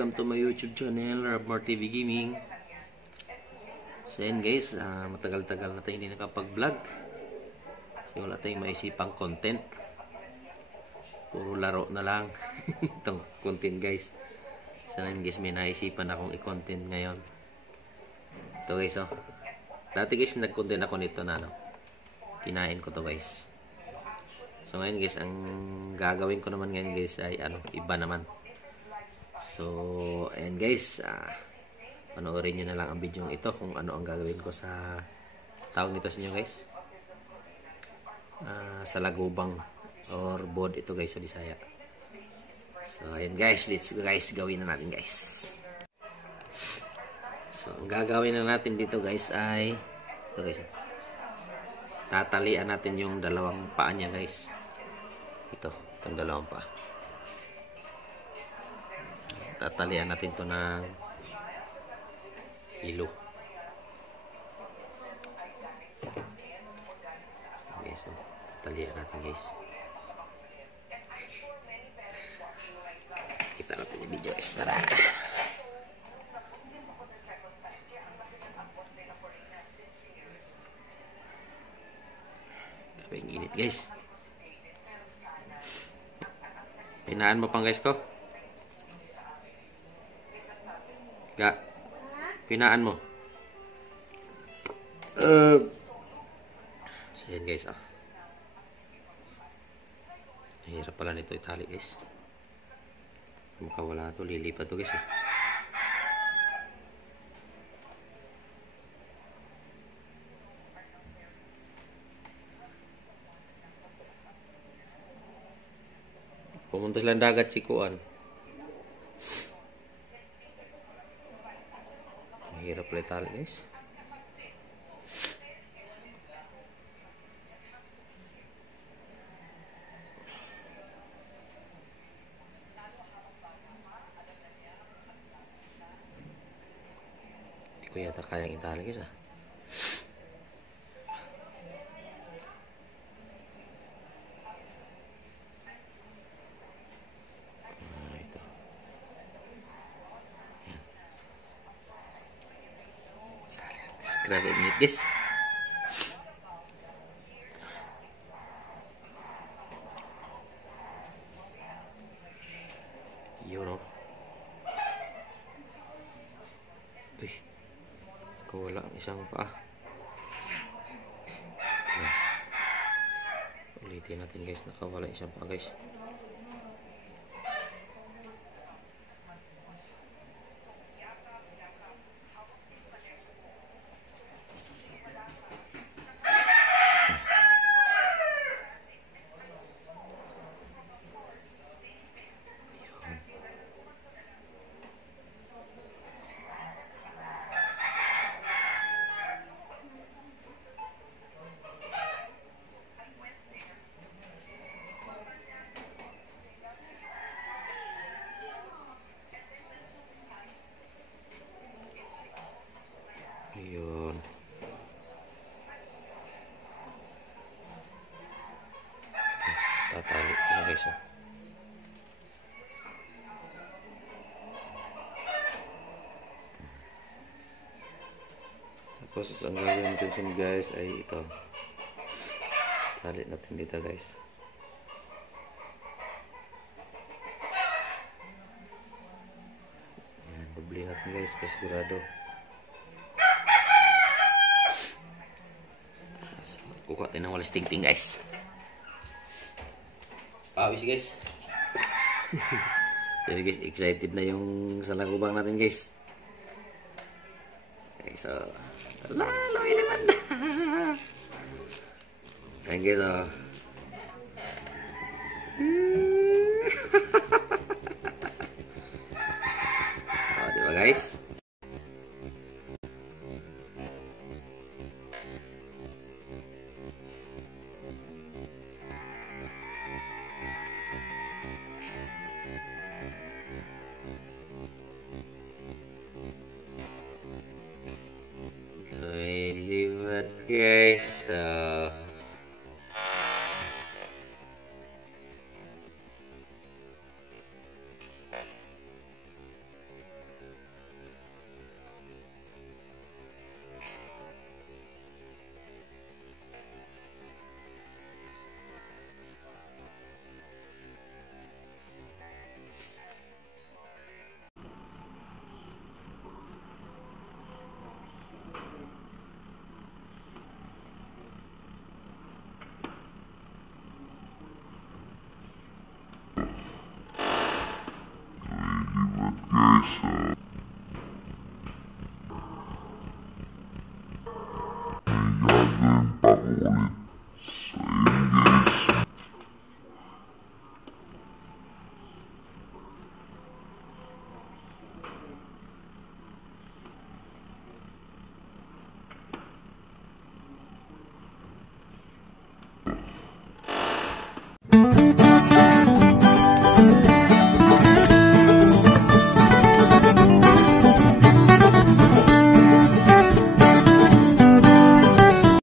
welcome to my YouTube channel, Rabmar TV Gaming. So yan guys, matagal-tagal na tayo hindi nakapag-vlog kasi wala tayong maisipang content, puro laro na lang itong content guys. So yan guys, may naisipan akong i-content ngayon. Ito guys, oh. Dati guys nag-content ako nito na kinain ko to guys. So ngayon guys, ang gagawin ko naman ngayon guys ay iba naman. So ayan guys, panoorin nyo na lang ang video ito kung ano ang gagawin ko sa tawag nito sa inyo guys, sa lagubang or bod ito guys sa Bisaya. So ayan guys, let's go guys, gawin na natin guys. So ang gagawin na natin dito guys ay ito guys, tatalian natin yung dalawang paa niya guys. Itong dalawang paa, tatalian natin to ng hilo. Okay, so tatalian natin guys. Kita natin yung video guys para yung init guys. Pinaan mo pang guys ko. Gak. Pinaan mo. So yan guys, hirap pala nito itali guys. Makawala to, lilipat to guys. Pumunta silang dagat si Kuan. Hirap pala itali guys. Hindi ko yata kayang itali guys Grabe init guys. Yun o. Uy, kawala ang isang paa. Ulitin natin guys, nakawala isang paa guys. Yun. Tatali na guys Tapos ang gagawin natin guys ay ito. Tali natin dito guys. Yan, dubli natin guys, pasigurado. Kukuha tayo ng walas tingting guys. Pawis guys. Jadi guys, excited na yung sa lagubang natin guys. Okay, so laloy naman na. Thank you so. Diba guys? Guys, so Pagulit